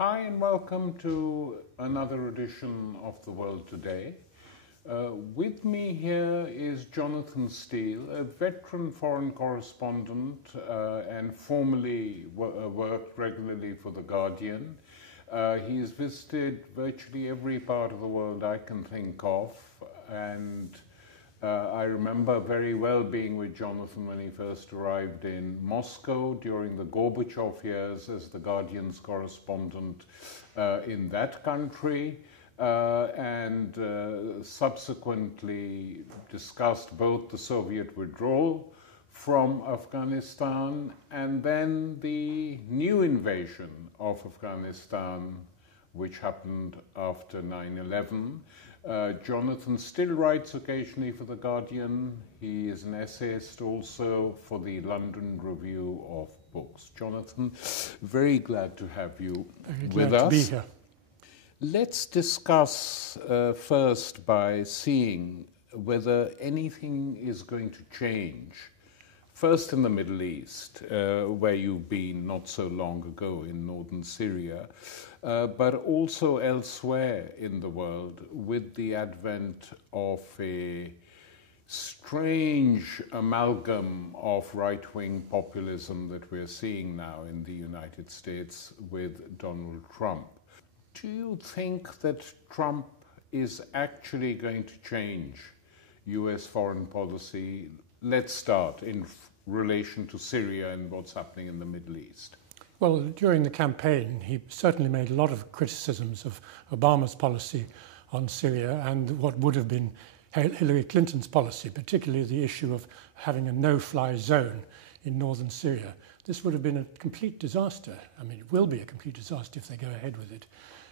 Hi and welcome to another edition of The World Today. With me here is Jonathan Steele, a veteran foreign correspondent and formerly worked regularly for The Guardian. He's visited virtually every part of the world I can think of, and I remember very well being with Jonathan when he first arrived in Moscow during the Gorbachev years as the Guardian's correspondent in that country, and subsequently discussed both the Soviet withdrawal from Afghanistan and then the new invasion of Afghanistan, which happened after 9/11. Jonathan still writes occasionally for The Guardian. He is an essayist also for the London Review of Books. Jonathan, very glad to have you with us. To be here. Let's discuss first by seeing whether anything is going to change. First in the Middle East, where you've been not so long ago in northern Syria, but also elsewhere in the world with the advent of a strange amalgam of right-wing populism that we're seeing now in the United States with Donald Trump. Do you think that Trump is actually going to change US foreign policy? Let's start in relation to Syria and what's happening in the Middle East. Well, during the campaign, he certainly made a lot of criticisms of Obama's policy on Syria and what would have been Hillary Clinton's policy, particularly the issue of having a no-fly zone in northern Syria. This would have been a complete disaster. I mean, it will be a complete disaster if they go ahead with it,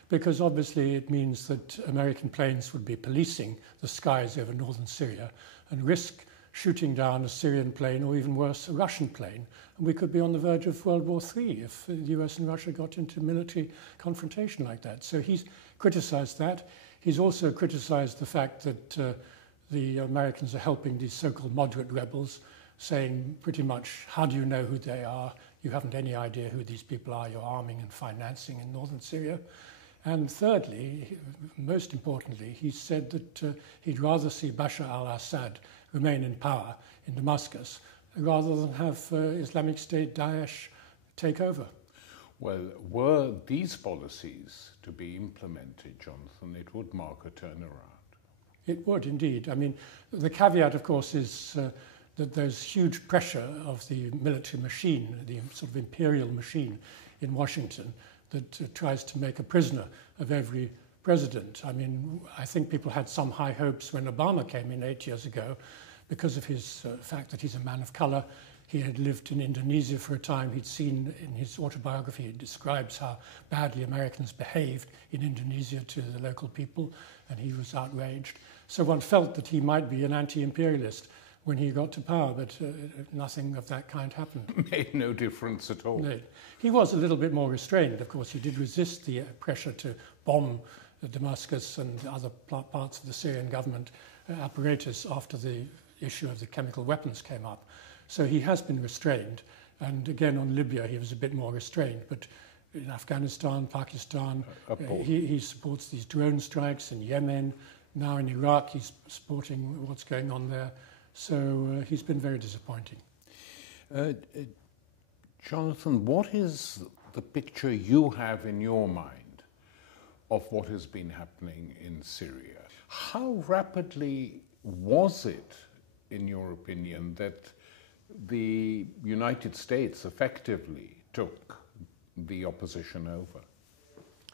because obviously it means that American planes would be policing the skies over northern Syria and risk shooting down a Syrian plane or even worse, a Russian plane. And we could be on the verge of World War III if the US and Russia got into military confrontation like that. So he's criticized that. He's also criticized the fact that the Americans are helping these so-called moderate rebels, saying pretty much, how do you know who they are? You haven't any idea who these people are you're arming and financing in northern Syria. And thirdly, most importantly, he said that he'd rather see Bashar al-Assad remain in power in Damascus rather than have Islamic State Daesh take over. Well, were these policies to be implemented, Jonathan, it would mark a turnaround. It would indeed. I mean, the caveat, of course, is that there's huge pressure of the military machine, the sort of imperial machine in Washington, that tries to make a prisoner of every president. I mean, I think people had some high hopes when Obama came in 8 years ago because of his fact that he's a man of color. He had lived in Indonesia for a time. He'd seen in his autobiography, he describes how badly Americans behaved in Indonesia to the local people, and he was outraged. So one felt that he might be an anti-imperialist when he got to power, but nothing of that kind happened. Made no difference at all. No. He was a little bit more restrained. Of course, he did resist the pressure to bomb Damascus and other parts of the Syrian government apparatus after the issue of the chemical weapons came up. So he has been restrained. And again, on Libya, he was a bit more restrained. But in Afghanistan, Pakistan, he supports these drone strikes. In Yemen, now in Iraq, he's supporting what's going on there. So he's been very disappointing. Jonathan, what is the picture you have in your mind of what has been happening in Syria? How rapidly was it, in your opinion, that the United States effectively took the opposition over?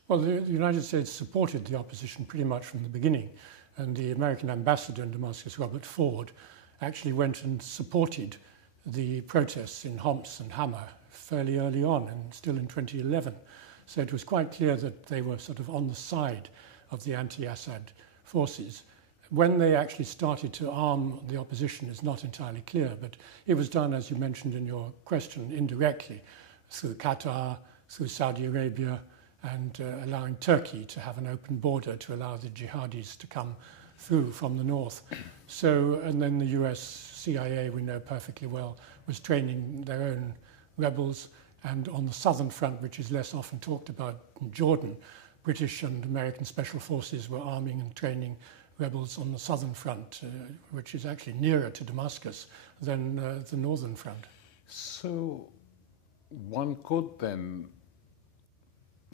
Well, the United States supported the opposition pretty much from the beginning. And the American ambassador in Damascus, Robert Ford, actually went and supported the protests in Homs and Hama fairly early on, and still in 2011. So it was quite clear that they were sort of on the side of the anti-Assad forces. When they actually started to arm the opposition is not entirely clear, but it was done, as you mentioned in your question, indirectly, through Qatar, through Saudi Arabia, and allowing Turkey to have an open border to allow the jihadis to come through from the north. So, and then the US CIA, we know perfectly well, was training their own rebels And on the southern front, which is less often talked about, in Jordan, British and American special forces were arming and training rebels on the southern front, which is actually nearer to Damascus than the northern front. So one could then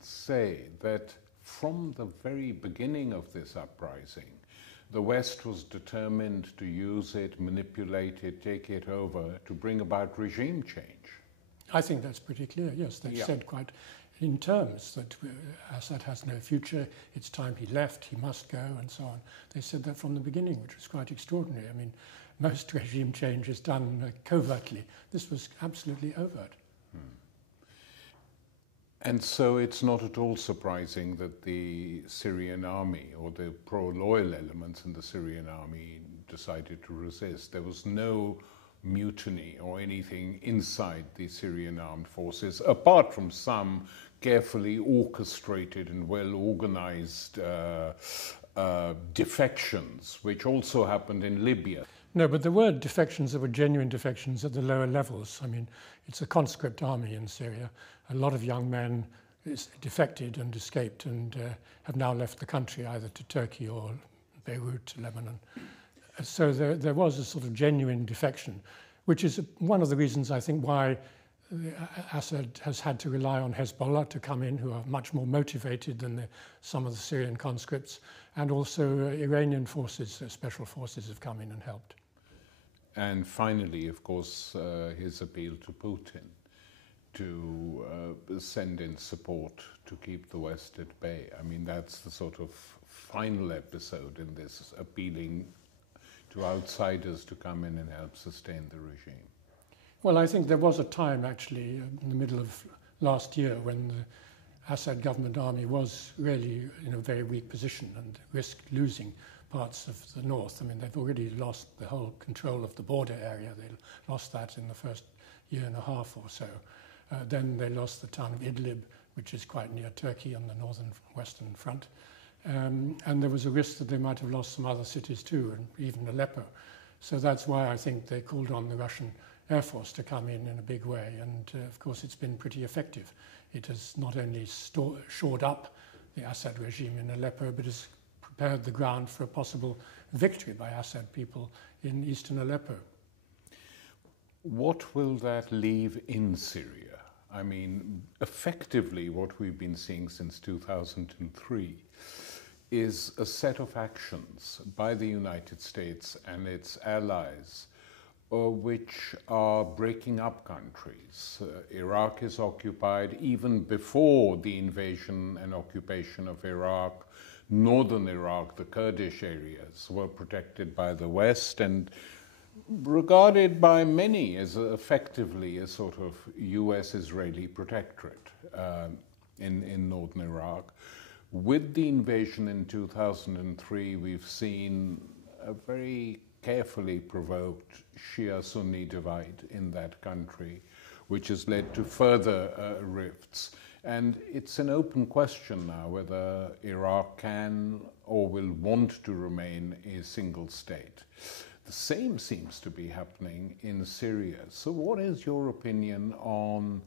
say that from the very beginning of this uprising, the West was determined to use it, manipulate it, take it over to bring about regime change. I think that's pretty clear, yes. They've said quite in terms that Assad has no future, it's time he left, he must go, and so on. They said that from the beginning, which was quite extraordinary. I mean, most regime change is done covertly. This was absolutely overt. And so it's not at all surprising that the Syrian army or the pro-loyal elements in the Syrian army decided to resist. There was no mutiny or anything inside the Syrian armed forces, apart from some carefully orchestrated and well-organized defections, which also happened in Libya. No, but there were defections that were genuine defections at the lower levels. I mean, it's a conscript army in Syria. A lot of young men defected and escaped and have now left the country, either to Turkey or Beirut, Lebanon. So there was a sort of genuine defection, which is one of the reasons, I think, why Assad has had to rely on Hezbollah to come in, who are much more motivated than some of the Syrian conscripts, and also Iranian forces, special forces, have come in and helped. And finally, of course, his appeal to Putin to send in support to keep the West at bay. I mean, that's the sort of final episode in this, appealing to outsiders to come in and help sustain the regime. Well, I think there was a time, actually, in the middle of last year when the Assad government army was really in a very weak position and risked losing parts of the north. I mean, they've already lost the whole control of the border area. They lost that in the first year and a half or so. Then they lost the town of Idlib, which is quite near Turkey on the northern western front. And there was a risk that they might have lost some other cities too, and even Aleppo. So that's why I think they called on the Russian Air Force to come in a big way. And of course, it's been pretty effective. It has not only shored up the Assad regime in Aleppo, but has prepared the ground for a possible victory by Assad people in eastern Aleppo. What will that leave in Syria? I mean, effectively, what we've been seeing since 2003 is a set of actions by the United States and its allies which are breaking up countries. Iraq is occupied even before the invasion and occupation of Iraq. Northern Iraq, the Kurdish areas, were protected by the West and regarded by many as effectively a sort of US-Israeli protectorate in northern Iraq. With the invasion in 2003, we've seen a very carefully provoked Shia-Sunni divide in that country, which has led to further rifts. And it's an open question now whether Iraq can or will want to remain a single state. The same seems to be happening in Syria. So what is your opinion on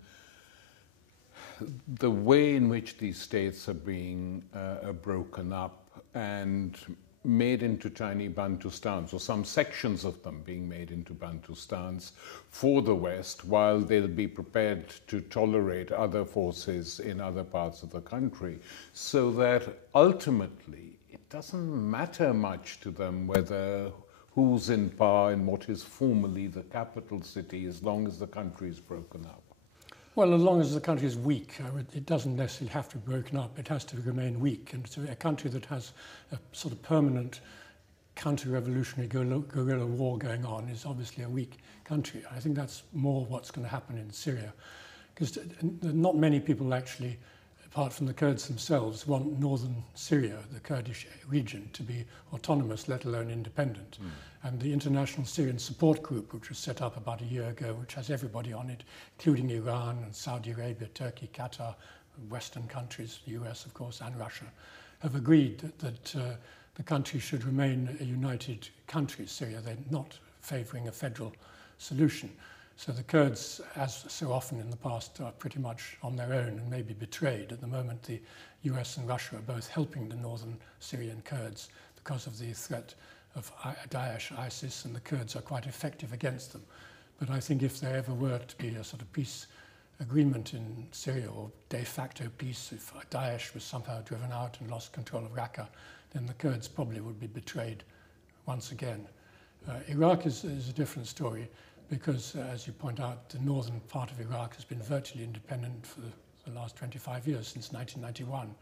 the way in which these states are being broken up and made into tiny Bantustans, or some sections of them being made into Bantustans for the West, while they'll be prepared to tolerate other forces in other parts of the country, so that ultimately it doesn't matter much to them whether who's in power in what is formerly the capital city, as long as the country is broken up? Well, as long as the country is weak, it doesn't necessarily have to be broken up. It has to remain weak. And so a country that has a sort of permanent counter-revolutionary guerrilla war going on is obviously a weak country. I think that's more what's going to happen in Syria. Because not many people actually, apart from the Kurds themselves, want northern Syria, the Kurdish region, to be autonomous, let alone independent. And the International Syrian Support Group, which was set up about a year ago, which has everybody on it, including Iran and Saudi Arabia, Turkey, Qatar, Western countries, the US, of course, and Russia, have agreed that the country should remain a united country, Syria. They're not favouring a federal solution. So the Kurds, as so often in the past, are pretty much on their own and may be betrayed. At the moment, the US and Russia are both helping the northern Syrian Kurds because of the threat of Daesh, ISIS, and the Kurds are quite effective against them. But I think if there ever were to be a sort of peace agreement in Syria, or de facto peace, if Daesh was somehow driven out and lost control of Raqqa, then the Kurds probably would be betrayed once again. Iraq is a different story because, as you point out, the northern part of Iraq has been virtually independent for the last 25 years, since 1991,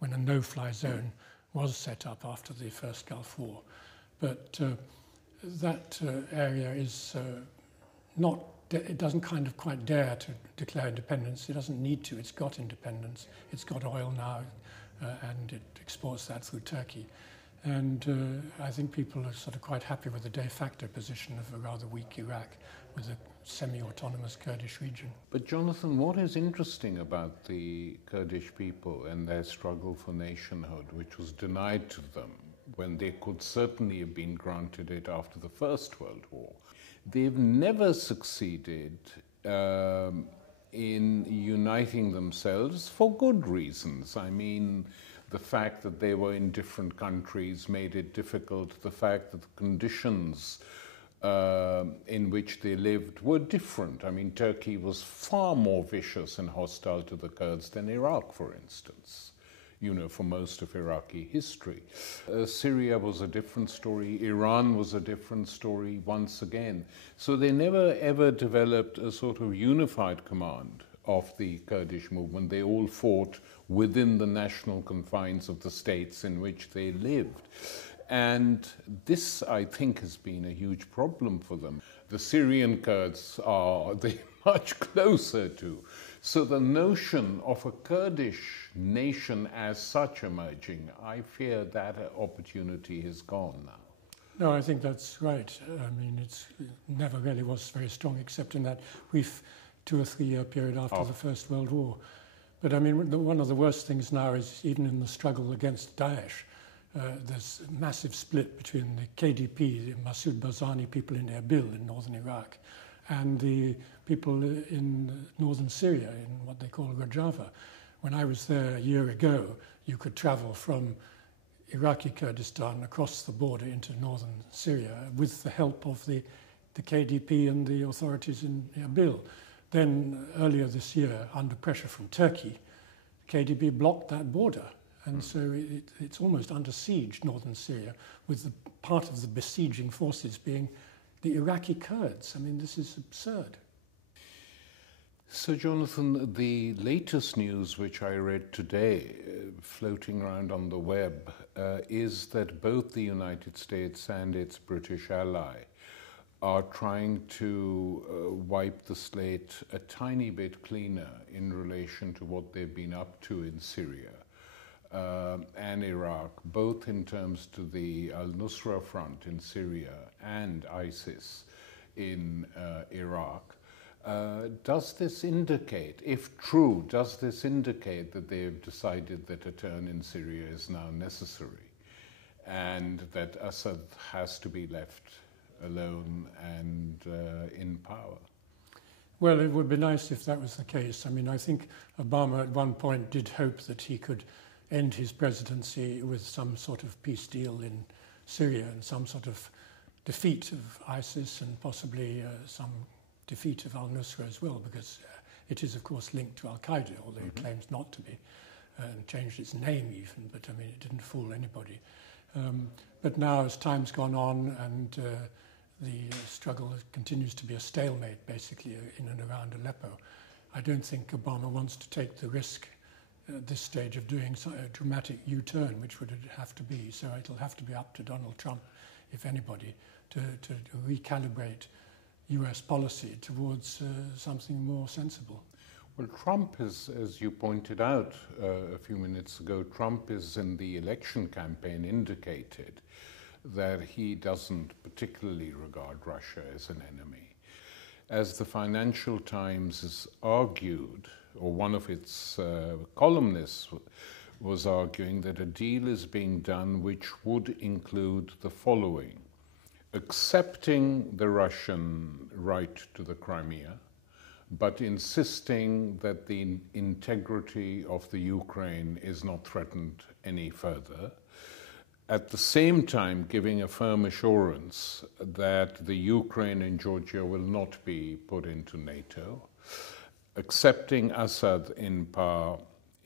when a no-fly zone was set up after the first Gulf War. But that area is not, it doesn't kind of quite dare to declare independence. It doesn't need to. It's got independence. It's got oil now, and it exports that through Turkey. And I think people are sort of quite happy with the de facto position of a rather weak Iraq with a semi-autonomous Kurdish region. But Jonathan, what is interesting about the Kurdish people and their struggle for nationhood, which was denied to them when they could certainly have been granted it after the First World War, they've never succeeded in uniting themselves for good reasons. I mean, the fact that they were in different countries made it difficult. The fact that the conditions in which they lived were different. I mean, Turkey was far more vicious and hostile to the Kurds than Iraq, for instance, you know, for most of Iraqi history. Syria was a different story. Iran was a different story once again. So they never ever developed a sort of unified command of the Kurdish movement. They all fought within the national confines of the states in which they lived. And this, I think, has been a huge problem for them. The Syrian Kurds are much closer to. So the notion of a Kurdish nation as such emerging, I fear that opportunity has gone now. No, I think that's right. I mean, it never really was very strong, except in that brief 2 or 3 year period after the First World War. But I mean, one of the worst things now is even in the struggle against Daesh, there's a massive split between the KDP, the Masoud Barzani people in Erbil in northern Iraq, and the people in northern Syria in what they call Rojava. When I was there a year ago, you could travel from Iraqi Kurdistan across the border into northern Syria with the help of the KDP and the authorities in Erbil. Then earlier this year, under pressure from Turkey, KDP blocked that border. And so it's almost under siege, northern Syria, with the part of the besieging forces being the Iraqi Kurds. I mean, this is absurd. So, Jonathan, the latest news which I read today, floating around on the web, is that both the United States and its British ally are trying to wipe the slate a tiny bit cleaner in relation to what they've been up to in Syria and Iraq, both in terms to the al-Nusra Front in Syria and ISIS in Iraq. Does this indicate, if true, does this indicate that they have decided that a turn in Syria is now necessary and that Assad has to be left alone and in power? Well, it would be nice if that was the case. I mean, I think Obama at one point did hope that he could end his presidency with some sort of peace deal in Syria and some sort of defeat of ISIS and possibly some defeat of al-Nusra as well, because it is, of course, linked to al-Qaeda, although it claims not to be, and changed its name even, but I mean, it didn't fool anybody. But now, as time's gone on and the struggle continues to be a stalemate, basically, in and around Aleppo, I don't think Obama wants to take the risk at this stage of doing a dramatic U-turn, which would have to be. So it'll have to be up to Donald Trump, if anybody, to recalibrate US policy towards something more sensible. Well, Trump is, as you pointed out a few minutes ago, Trump is in the election campaign indicated that he doesn't particularly regard Russia as an enemy. As the Financial Times has argued, or one of its columnists was arguing, that a deal is being done which would include the following: accepting the Russian right to the Crimea, but insisting that the integrity of the Ukraine is not threatened any further. At the same time, giving a firm assurance that the Ukraine and Georgia will not be put into NATO, accepting Assad in power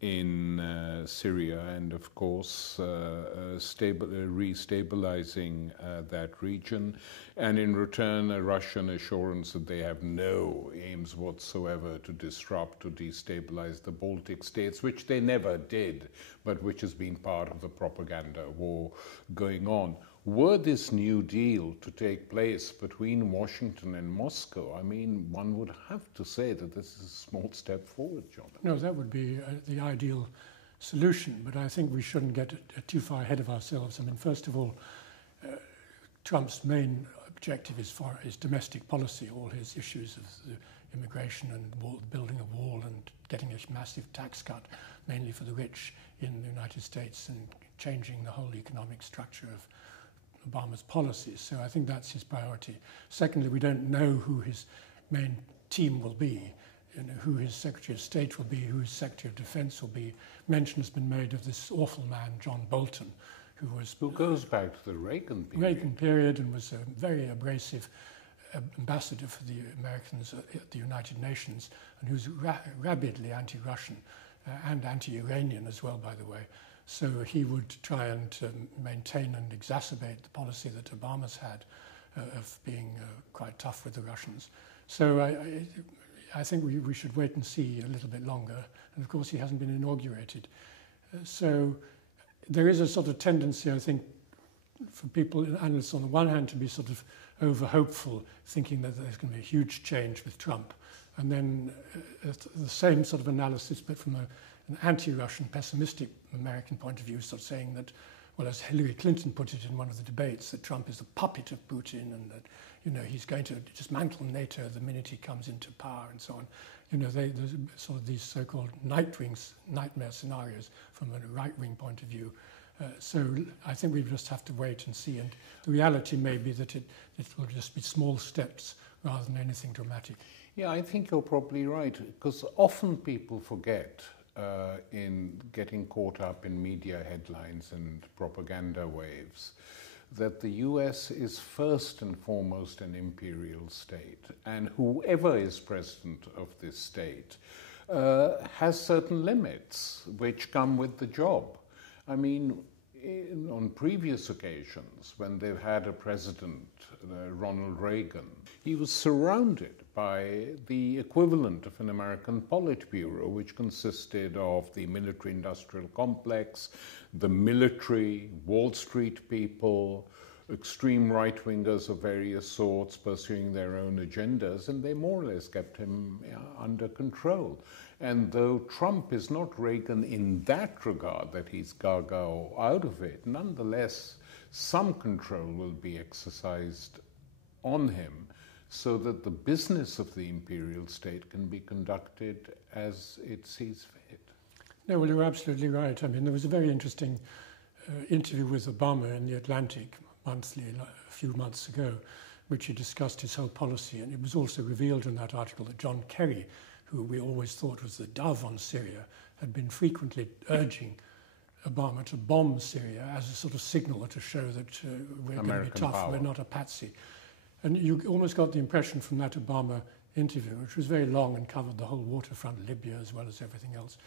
in Syria, and of course restabilizing that region, and in return a Russian assurance that they have no aims whatsoever to disrupt or destabilize the Baltic states, which they never did, but which has been part of the propaganda war going on. Were this New Deal to take place between Washington and Moscow, I mean, one would have to say that this is a small step forward, John. No, that would be the ideal solution, but I think we shouldn't get too far ahead of ourselves. I mean, first of all, Trump's main objective is domestic policy, all his issues of the immigration and building a wall and getting a massive tax cut, mainly for the rich in the United States, and changing the whole economic structure of Obama's policies. So I think that's his priority. Secondly, we don't know who his main team will be, who his Secretary of State will be, who his Secretary of Defense will be. Mention has been made of this awful man, John Bolton, who goes back to the Reagan period. Reagan period, and was a very abrasive ambassador for the Americans at the United Nations, and who's rabidly anti-Russian and anti-Iranian as well, by the way. So he would try and maintain and exacerbate the policy that Obama's had of being quite tough with the Russians. So I think we should wait and see a little bit longer. And of course, he hasn't been inaugurated. So there is a sort of tendency, I think, for people, analysts on the one hand, to be sort of over-hopeful, thinking that there's going to be a huge change with Trump. And then the same sort of analysis, but from an anti-Russian, pessimistic American point of view, sort of saying that, well, as Hillary Clinton put it in one of the debates, that Trump is a puppet of Putin, and that, you know, he's going to dismantle NATO the minute he comes into power, and so on. You know, there's sort of these so-called nightmare scenarios from a right-wing point of view. So I think we just have to wait and see. And the reality may be that it will just be small steps rather than anything dramatic. Yeah, I think you're probably right, because often people forget in getting caught up in media headlines and propaganda waves that the US is first and foremost an imperial state, and whoever is president of this state has certain limits which come with the job. I mean, on previous occasions, when they've had a president, Ronald Reagan, he was surrounded by the equivalent of an American Politburo, which consisted of the military-industrial complex, the military, Wall Street people, extreme right-wingers of various sorts pursuing their own agendas, and they more or less kept him under control. And though Trump is not Reagan in that regard, that he's gaga out of it, nonetheless, some control will be exercised on him so that the business of the imperial state can be conducted as it sees fit. No, well, you're absolutely right. I mean, there was a very interesting interview with Obama in The Atlantic monthly, a few months ago, which he discussed his whole policy. And it was also revealed in that article that John Kerry, who we always thought was the dove on Syria, had been frequently urging Obama to bomb Syria as a sort of signal to show that we're going to be tough, power. We're not a patsy. And you almost got the impression from that Obama interview, which was very long and covered the whole waterfront, Libya, as well as everything else,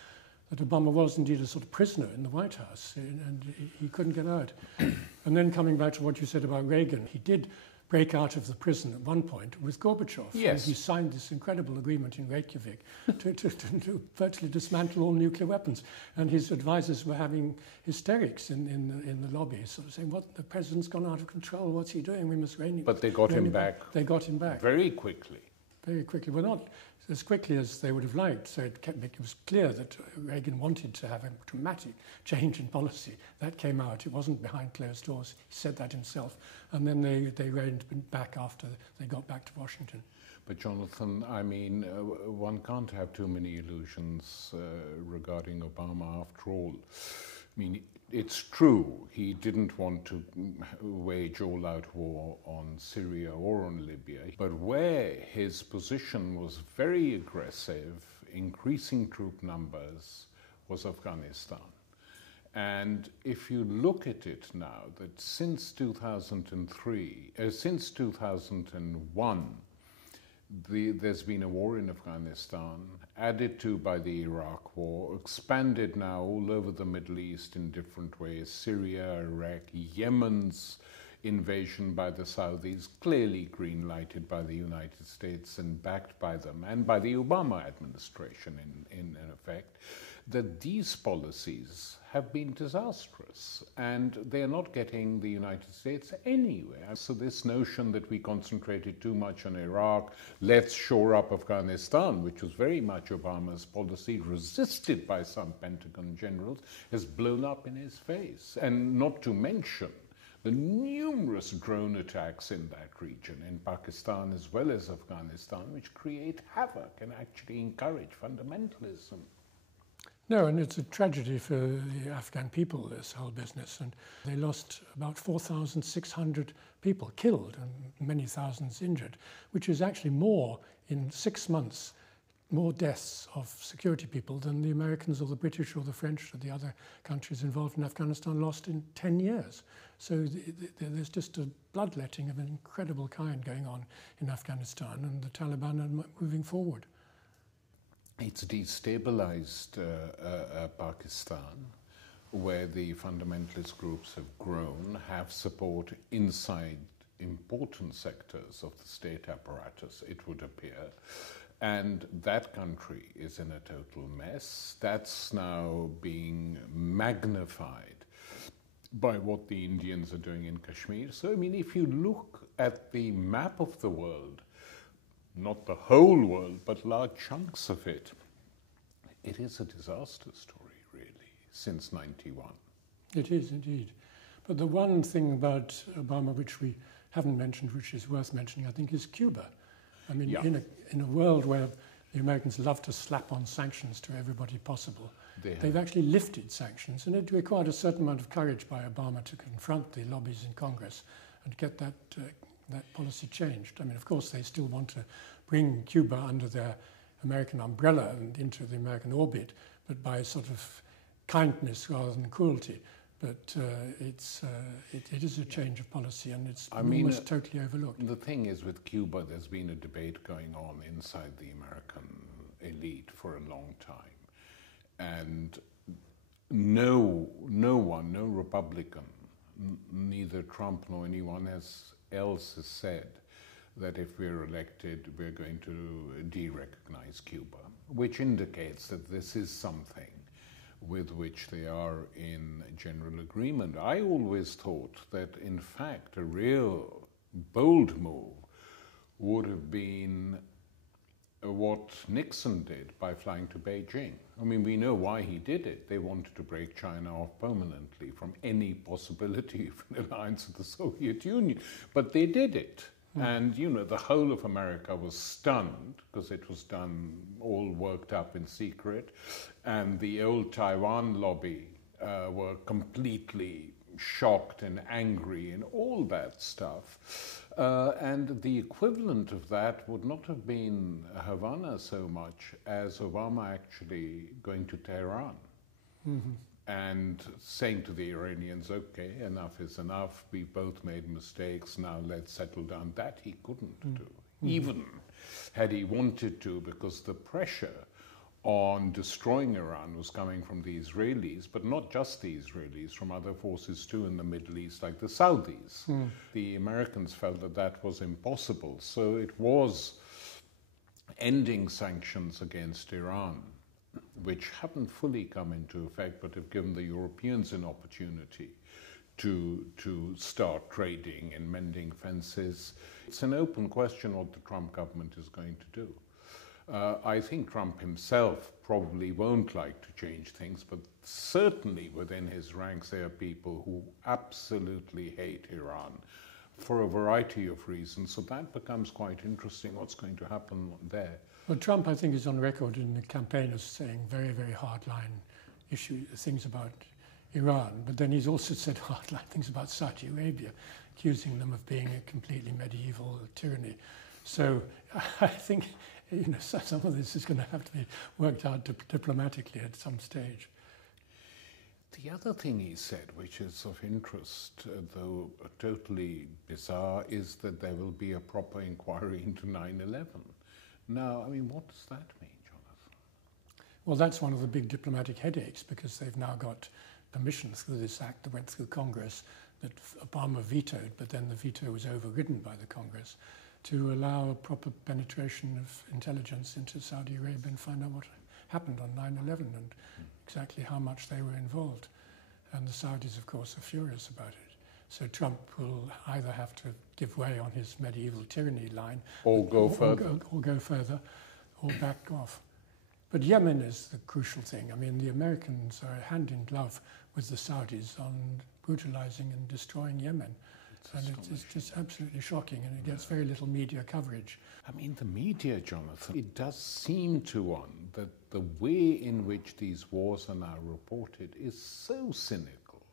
that Obama was indeed a sort of prisoner in the White House, and he couldn't get out. And then coming back to what you said about Reagan, he did break out of the prison at one point with Gorbachev. Yes. And he signed this incredible agreement in Reykjavik to virtually dismantle all nuclear weapons. And his advisors were having hysterics in the lobby, sort of saying, "What, the president's gone out of control, what's he doing? We must rein him." But they got him back. They got him back. Very quickly. Very quickly. Well, not as quickly as they would have liked. So it was clear that Reagan wanted to have a dramatic change in policy. That came out. It wasn't behind closed doors. He said that himself. And then they reined back after they got back to Washington. But Jonathan, I mean, one can't have too many illusions regarding Obama. After all, I mean, it's true he didn't want to wage all-out war on Syria or on Libya, but where his position was very aggressive, increasing troop numbers, was Afghanistan. And if you look at it now, that since 2001, there's been a war in Afghanistan, added to by the Iraq War, expanded now all over the Middle East in different ways. Syria, Iraq, Yemen's invasion by the Saudis, clearly green-lighted by the United States and backed by them, and by the Obama administration in effect, that these policies have been disastrous and they're not getting the United States anywhere. So this notion that we concentrated too much on Iraq, let's shore up Afghanistan, which was very much Obama's policy, resisted by some Pentagon generals, has blown up in his face. And not to mention the numerous drone attacks in that region, in Pakistan as well as Afghanistan, which create havoc and actually encourage fundamentalism. No, and it's a tragedy for the Afghan people, this whole business. And they lost about 4,600 people killed and many thousands injured, which is actually more in 6 months, more deaths of security people than the Americans or the British or the French or the other countries involved in Afghanistan lost in 10 years. So there's just a bloodletting of an incredible kind going on in Afghanistan, and the Taliban are moving forward. It's destabilized Pakistan, where the fundamentalist groups have grown, have support inside important sectors of the state apparatus, it would appear. And that country is in a total mess. That's now being magnified by what the Indians are doing in Kashmir. So, I mean, if you look at the map of the world, not the whole world, but large chunks of it, it is a disaster story, really, since '91. It is indeed. But the one thing about Obama which we haven't mentioned, which is worth mentioning, I think, is Cuba. I mean, yeah. in a world where the Americans love to slap on sanctions to everybody possible, they've actually lifted sanctions, and it required a certain amount of courage by Obama to confront the lobbies in Congress and get that policy changed. I mean, of course, they still want to bring Cuba under their American umbrella and into the American orbit, but by sort of kindness rather than cruelty. But it is a change of policy, and it's almost totally overlooked. The thing is, with Cuba, there's been a debate going on inside the American elite for a long time. And no Republican, neither Trump nor anyone else has said that if we're elected, we're going to de-recognize Cuba, which indicates that this is something with which they are in general agreement. I always thought that, in fact, a real bold move would have been what Nixon did by flying to Beijing. I mean, we know why he did it. They wanted to break China off permanently from any possibility of an alliance with the Soviet Union. But they did it. And, you know, the whole of America was stunned because it was done, all worked up in secret. And the old Taiwan lobby were completely shocked and angry and all that stuff. And the equivalent of that would not have been Havana so much as Obama actually going to Tehran. Mm-hmm. And saying to the Iranians, okay, enough is enough, we both made mistakes, now let's settle down. That he couldn't do, even had he wanted to, because the pressure on destroying Iran was coming from the Israelis, but not just the Israelis, from other forces too in the Middle East, like the Saudis. The Americans felt that that was impossible, so it was ending sanctions against Iran, which haven't fully come into effect, but have given the Europeans an opportunity to start trading and mending fences. It's an open question what the Trump government is going to do. I think Trump himself probably won't like to change things, but certainly within his ranks there are people who absolutely hate Iran for a variety of reasons. So that becomes quite interesting, what's going to happen there. Well, Trump, I think, is on record in the campaign as saying very, very hardline things about Iran. But then he's also said hard-line things about Saudi Arabia, accusing them of being a completely medieval tyranny. So I think some of this is going to have to be worked out diplomatically at some stage. The other thing he said, which is of interest, though totally bizarre, is that there will be a proper inquiry into 9/11. Now, I mean, what does that mean, Jonathan? Well, that's one of the big diplomatic headaches, because they've now got permission through this act that went through Congress that Obama vetoed, but then the veto was overridden by the Congress, to allow a proper penetration of intelligence into Saudi Arabia and find out what happened on 9/11 and exactly how much they were involved. And the Saudis, of course, are furious about it. So Trump will either have to give way on his medieval tyranny line, or go further, or back off. But Yemen is the crucial thing. I mean, the Americans are hand in glove with the Saudis on brutalizing and destroying Yemen. And it's just absolutely shocking, and it gets very little media coverage. I mean, the media, Jonathan, it does seem to one that the way in which these wars are now reported is so cynical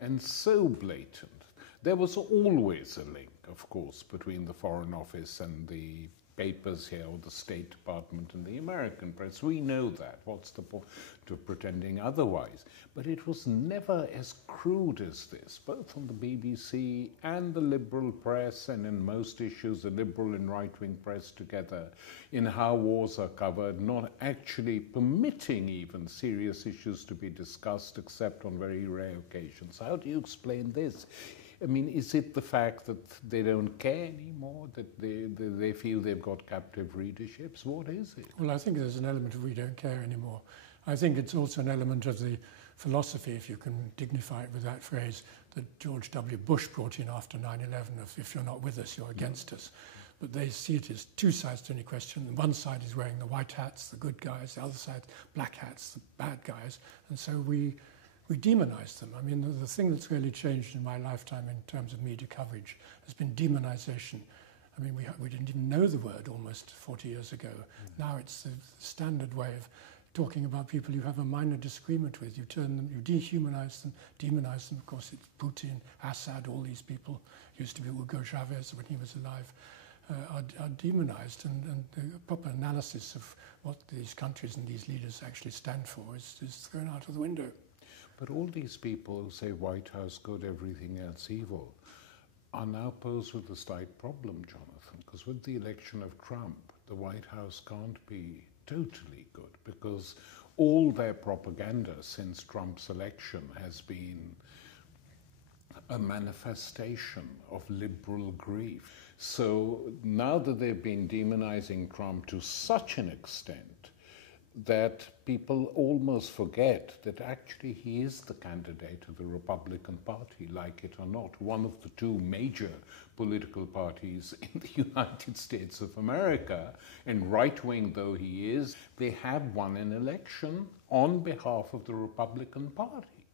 and so blatant. There was always a link, of course, between the Foreign Office and the papers here, or the State Department and the American press. We know that. What's the point of pretending otherwise? But it was never as crude as this, both on the BBC and the liberal press, and in most issues the liberal and right-wing press together, in how wars are covered, not actually permitting even serious issues to be discussed except on very rare occasions. How do you explain this? I mean, is it the fact that they don't care anymore, that they feel they've got captive readerships? What is it? Well, I think there's an element of we don't care anymore. I think it's also an element of the philosophy, if you can dignify it with that phrase, that George W. Bush brought in after 9/11 of if you're not with us, you're against us. But they see it as two sides to any question. One side is wearing the white hats, the good guys, the other side, black hats, the bad guys. And so we demonize them. I mean, the thing that's really changed in my lifetime in terms of media coverage has been demonization. I mean, we didn't even know the word almost 40 years ago. Now it's the standard way of talking about people you have a minor disagreement with. You turn them, you dehumanize them, demonize them. Of course, it's Putin, Assad, all these people, used to be Hugo Chavez when he was alive, are demonized. And the proper analysis of what these countries and these leaders actually stand for is thrown out of the window. But all these people who say White House good, everything else evil, are now posed with a slight problem, Jonathan, because with the election of Trump, the White House can't be totally good, because all their propaganda since Trump's election has been a manifestation of liberal grief. So now that they've been demonizing Trump to such an extent that people almost forget that actually he is the candidate of the Republican Party, like it or not, one of the two major political parties in the United States of America, and right-wing though he is, they have won an election on behalf of the Republican Party.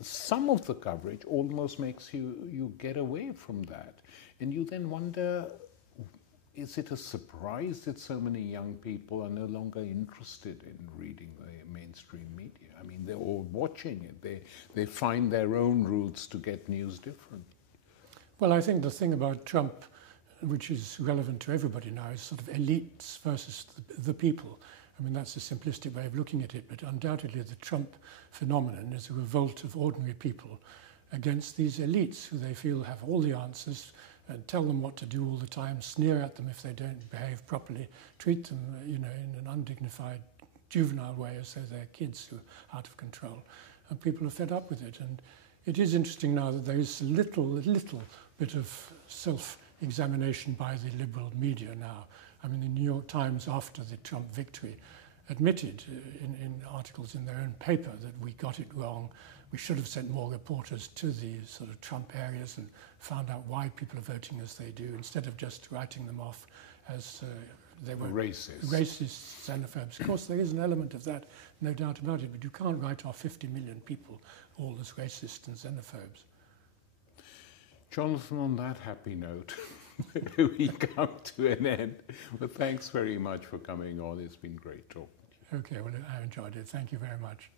Some of the coverage almost makes you get away from that, and you then wonder, is it a surprise that so many young people are no longer interested in reading the mainstream media? I mean, they're all watching it. They find their own routes to get news different. Well, I think the thing about Trump, which is relevant to everybody now, is sort of elites versus the people. I mean, that's a simplistic way of looking at it, but undoubtedly the Trump phenomenon is a revolt of ordinary people against these elites who they feel have all the answers, and tell them what to do all the time, sneer at them if they don't behave properly, treat them, in an undignified, juvenile way as though they're kids who are out of control. And people are fed up with it. And it is interesting now that there is a little bit of self-examination by the liberal media now. I mean, the New York Times, after the Trump victory, admitted in articles in their own paper that we got it wrong. We should have sent more reporters to the sort of Trump areas and found out why people are voting as they do, instead of just writing them off as they were racist, xenophobes. Of course, there is an element of that, no doubt about it, but you can't write off 50 million people all as racist and xenophobes. Jonathan, on that happy note, we come to an end. Well, thanks very much for coming on. It's been great talking. Okay, well, I enjoyed it. Thank you very much.